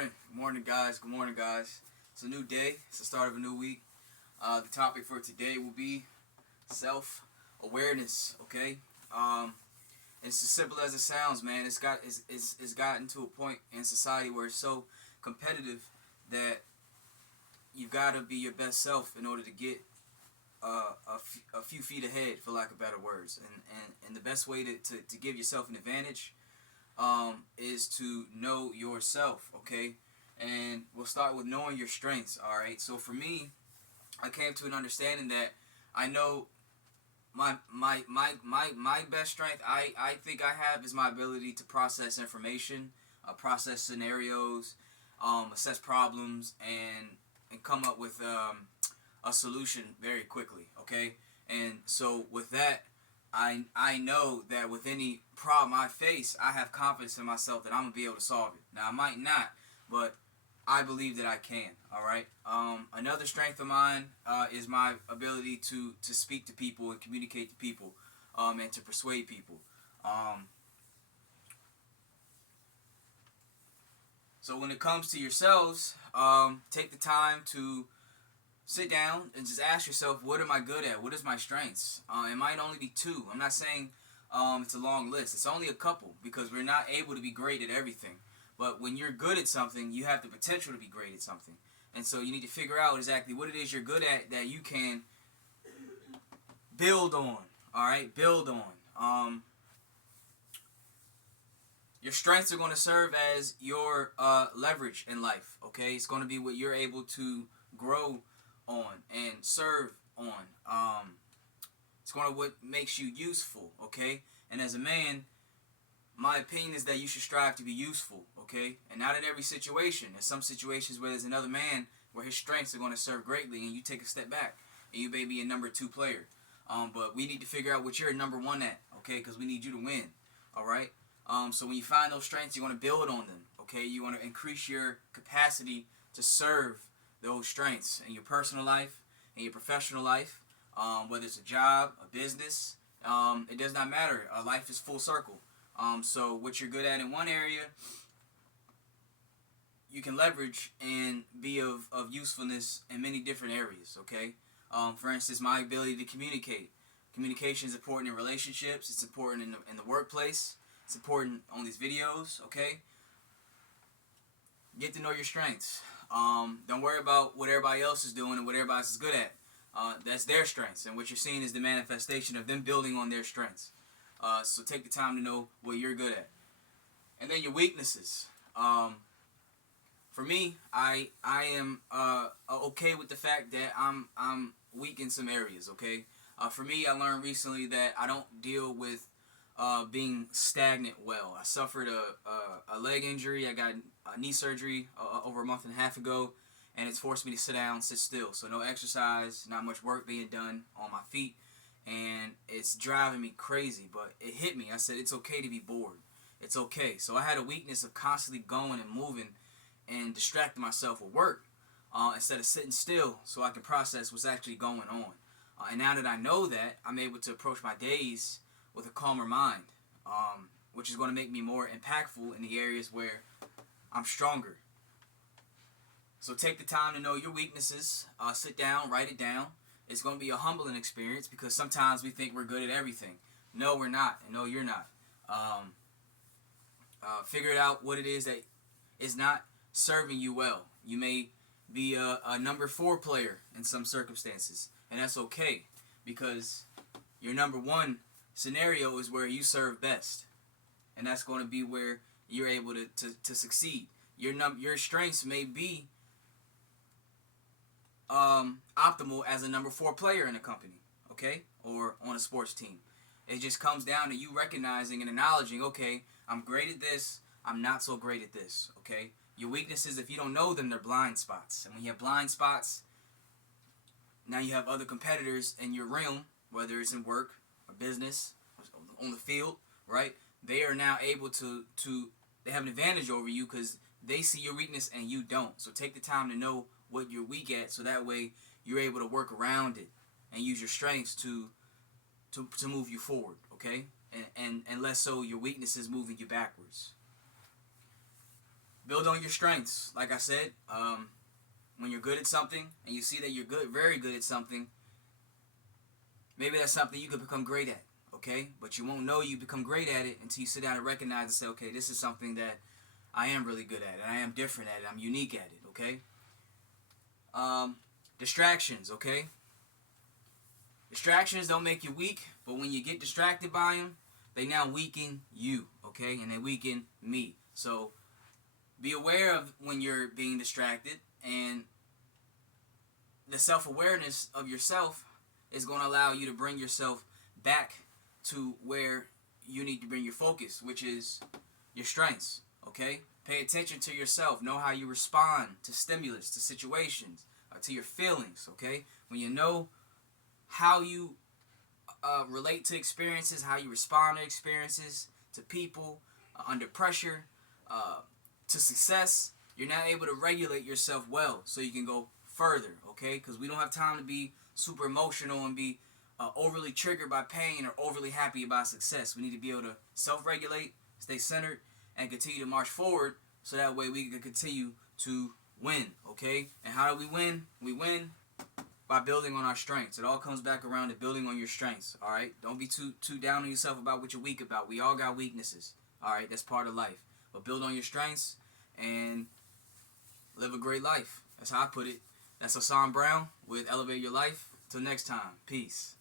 Good morning, guys. Good morning, guys. It's a new day. It's the start of a new week. The topic for today will be self-awareness. Okay. And it's as simple as it sounds, man. It's gotten to a point in society where it's so competitive that you've got to be your best self in order to get a few feet ahead, for lack of better words. And the best way to give yourself an advantage is to know yourself, okay? And we'll start with knowing your strengths, all right? So for me, I came to an understanding that I know my best strength I think I have is my ability to process information, process scenarios, assess problems, and come up with a solution very quickly, okay? And so with that, I know that with any problem I face, I have confidence in myself that I'm gonna be able to solve it. Now I might not, but I believe that I can. All right. Another strength of mine is my ability to speak to people and communicate to people, and to persuade people. Um, so when it comes to yourselves, take the time to sit down and just ask yourself, what am I good at? What is my strengths? It might only be two. I'm not saying it's a long list. It's only a couple because we're not able to be great at everything. But when you're good at something, you have the potential to be great at something. And so you need to figure out exactly what it is you're good at that you can build on. All right? Build on. Your strengths are going to serve as your leverage in life. Okay? It's going to be what you're able to grow on and serve on. It's going to what makes you useful, okay? And as a man, my opinion is that you should strive to be useful, okay? And not in every situation. There's some situations where there's another man where his strengths are going to serve greatly, and you take a step back, and you may be a number two player. But we need to figure out what you're number one at, okay? Because we need you to win, all right? So when you find those strengths, you want to build on them, okay? You want to increase your capacity to serve those strengths in your personal life, in your professional life, whether it's a job, a business, it does not matter. Life is full circle. So what you're good at in one area, you can leverage and be of usefulness in many different areas, okay? For instance, my ability to communicate. Communication is important in relationships. It's important in the workplace. It's important on these videos, okay? Get to know your strengths. Don't worry about what everybody else is doing and what everybody else is good at. That's their strengths, and what you're seeing is the manifestation of them building on their strengths. So take the time to know what you're good at, and then your weaknesses. For me, I am okay with the fact that I'm weak in some areas. Okay, for me, I learned recently that I don't deal with being stagnant well. I suffered a leg injury. I got a knee surgery over a month and a half ago, and it's forced me to sit down, sit still. So no exercise, not much work being done on my feet, and it's driving me crazy. But it hit me. I said, it's okay to be bored. It's okay. So I had a weakness of constantly going and moving and distracting myself with work instead of sitting still so I can process what's actually going on. And now that I know that, I'm able to approach my days with a calmer mind, which is going to make me more impactful in the areas where I'm stronger. So take the time to know your weaknesses. Sit down, write it down. It's going to be a humbling experience because sometimes we think we're good at everything. No, we're not. And no, you're not. Figure out what it is that is not serving you well. You may be a number four player in some circumstances, and that's okay because your number one scenario is where you serve best, and that's going to be where you're able to succeed. Your strengths may be optimal as a number four player in a company, okay, or on a sports team. It just comes down to you recognizing and acknowledging, okay, I'm great at this, I'm not so great at this, okay. Your weaknesses, if you don't know them, they're blind spots, and when you have blind spots, now you have other competitors in your realm, whether it's in work or business, on the field, right? They are now able to they have an advantage over you because they see your weakness and you don't. So take the time to know what you're weak at, so that way you're able to work around it and use your strengths to move you forward, okay? And less so your weaknesses moving you backwards. build on your strengths. Like I said, when you're good at something and you see that you're good, very good at something, maybe that's something you could become great at. Okay, but you won't know you become great at it until you sit down and recognize and say, okay, this is something that I am really good at, and I am different at it. I'm unique at it. Okay. Distractions. Okay. Distractions don't make you weak, but when you get distracted by them, they now weaken you. Okay, and they weaken me. So be aware of when you're being distracted, and the self-awareness of yourself is going to allow you to bring yourself back to where you need to bring your focus, which is your strengths. Okay, pay attention to yourself. Know how you respond to stimulus, to situations, to your feelings. Okay, when you know how you relate to experiences, how you respond to experiences, to people, under pressure, to success, you're now able to regulate yourself well so you can go further. Okay, because we don't have time to be super emotional and be overly triggered by pain or overly happy about success. We need to be able to self-regulate, stay centered, and continue to march forward so that way we can continue to win. Okay, and how do we win? We win by building on our strengths. It all comes back around to building on your strengths. All right, don't be too down on yourself about what you're weak about. We all got weaknesses. All right, that's part of life. But build on your strengths and live a great life. That's how I put it. That's Hassan Brown with Elevate Your Life. Till next time, peace.